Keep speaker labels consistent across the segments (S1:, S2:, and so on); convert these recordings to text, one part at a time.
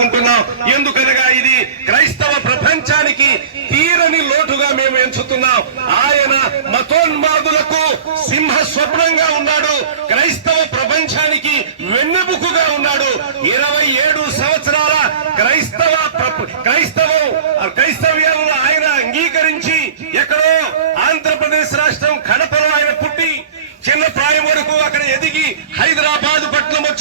S1: కోరుకుంటున్నాం. ఎందుకనగా ఇది క్రైస్తవ ప్రపంచానికి తీరని లోటుగా మేము ఎంచుతున్నాం. ఆయన మతోన్మాదులకు సింహ స్వప్నంగా ఉన్నాడు. క్రైస్తవ ప్రపంచానికి వెన్నెముకగా ఉన్నాడు. ఇరవై ఏడు సంవత్సరాల క్రైస్తవ ప్ర- క్రైస్తవం క్రైస్తవ్యాలను ఆయన అంగీకరించి ఎక్కడో ఆంధ్రప్రదేశ్ రాష్ట్రం కడపలో ఆయన పుట్టి చిన్న ప్రాయం వరకు అక్కడ ఎదిగి హైదరాబాద్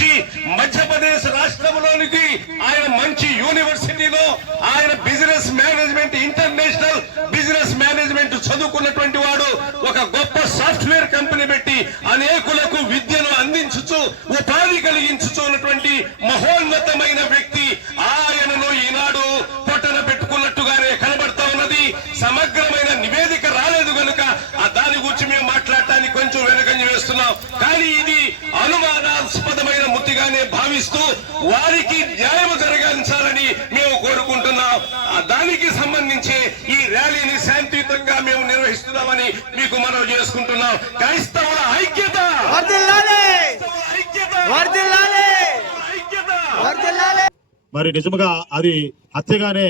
S1: వచ్చి మధ్యప్రదేశ్ రాష్ట్రంలోనికి ఆయన మంచి యూనివర్సిటీలో ఆయన business management international business management చదువుకున్నటువంటి వాడు ఒక గొప్ప సాఫ్ట్వేర్ కంపెనీ పెట్టి అనేకులకు విద్యను అందించుచు ఉపాధి కలిగించుచు ఉన్నటువంటి మహోన్నతమైన వ్యక్తి ఆయనను ఈనాడు పొట్టన పెట్టుకున్నట్టుగానే కనబడతా ఉన్నది. సమగ్రమైన నివేదిక రాలేదు కనుక ఆ దాని గురించి మేము మాట్లాడటానికి కొంచెం వెనకంజ వేస్తున్నాం. కానీ ఇది ముత్తిగానే భావిస్తూ వారికి న్యాయం జరగాల్చాలని మేము కోరుకుంటున్నాం. దానికి సంబంధించి ఈ ర్యాలీని శాంతియుతంగా మేము నిర్వహిస్తున్నామని మీకు మనవి చేసుకుంటున్నాం. క్రైస్తవుల ఐక్యత!
S2: మరి నిజముగా అది హత్యగానే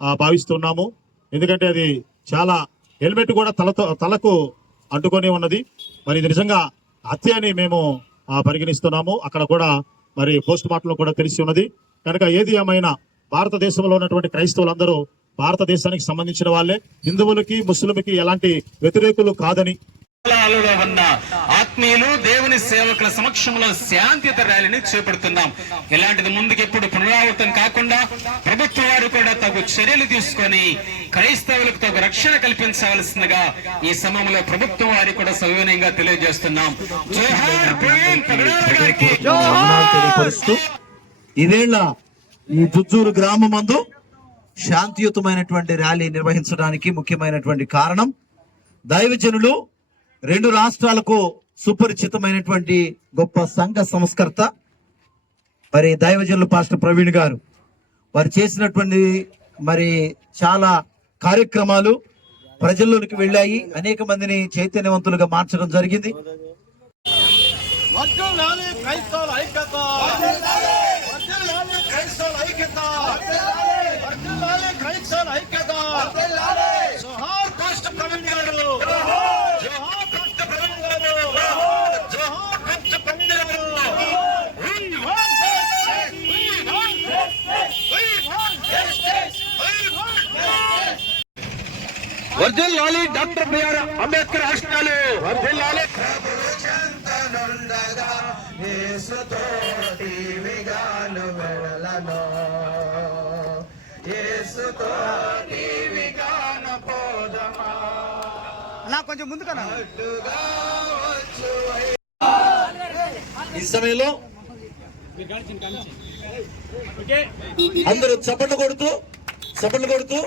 S2: ఆ, భావిస్తున్నాము. ఎందుకంటే అది చాలా హెల్మెట్ కూడా తలతో తలకు అంటుకొని ఉన్నది. మరి ఇది నిజంగా హత్య అని మేము ఆ, పరిగణిస్తున్నాము. అక్కడ కూడా మరి పోస్ట్ మార్టంలో కూడా తెలిసి ఉన్నది. కనుక ఏది ఏమైనా భారతదేశంలో ఉన్నటువంటి క్రైస్తవులందరూ భారతదేశానికి సంబంధించిన వాళ్ళే. హిందువులకి ముస్లింకి ఎలాంటి వ్యతిరేకులు కాదని
S3: జిల్లాలలో ఉన్న ఆత్మీయులు దేవుని సేవకుల సమక్షంలో శాంతియుత ర్యాలీని చేపడుతున్నాం. ఇలాంటిది ముందుకు ఎప్పుడు పునరావృతం కాకుండా ప్రభుత్వ వారు కూడా తగు చర్యలు తీసుకొని క్రైస్తవులకు తగు రక్షణ కల్పించవలసిందిగా ఈ సమయంలో ప్రభుత్వం వారికి కూడా సవినయంగా తెలియజేస్తున్నాం.
S4: ఇదేళ్ళ ఈ జుజ్జూరు గ్రామం మందు శాంతియుతమైనటువంటి ర్యాలీ నిర్వహించడానికి ముఖ్యమైనటువంటి కారణం దైవజనులు రెండు రాష్ట్రాలకు సుపరిచితమైనటువంటి గొప్ప సంఘ సంస్కర్త మరి దైవజనులు పాస్టర్ ప్రవీణ్ గారు. వారు చేసినటువంటి మరి చాలా కార్యక్రమాలు ప్రజల్లోనికి వెళ్ళాయి. అనేక మందిని చైతన్యవంతులుగా మార్చడం జరిగింది
S5: వర్ధిల్లాలి క్రైస్తవుల ఐక్యత వర్ధిల్లాలి క్రైస్తవుల ఐక్యత వర్ధిల్లాలి క్రైస్తవుల ఐక్యత జోహార్ పాస్టర్ ప్రవీణ్ గారు జోహార్ పాస్టర్ ప్రవీణ్ గారు జోహార్ పాస్టర్ ప్రవీణ్ గారు We want justice! We want justice! We want justice! We want justice!
S1: వర్ధిల్లాలి డాక్టర్ బిఆర్ అంబేద్కర్ ఆశయాలు వర్ధిల్లాలి
S5: అన్నా కొంచెం ముందుకన్నా
S4: ఈ సమయంలో అందరూ చప్పట్లు కొడుతూ చప్పట్లు కొడుతూ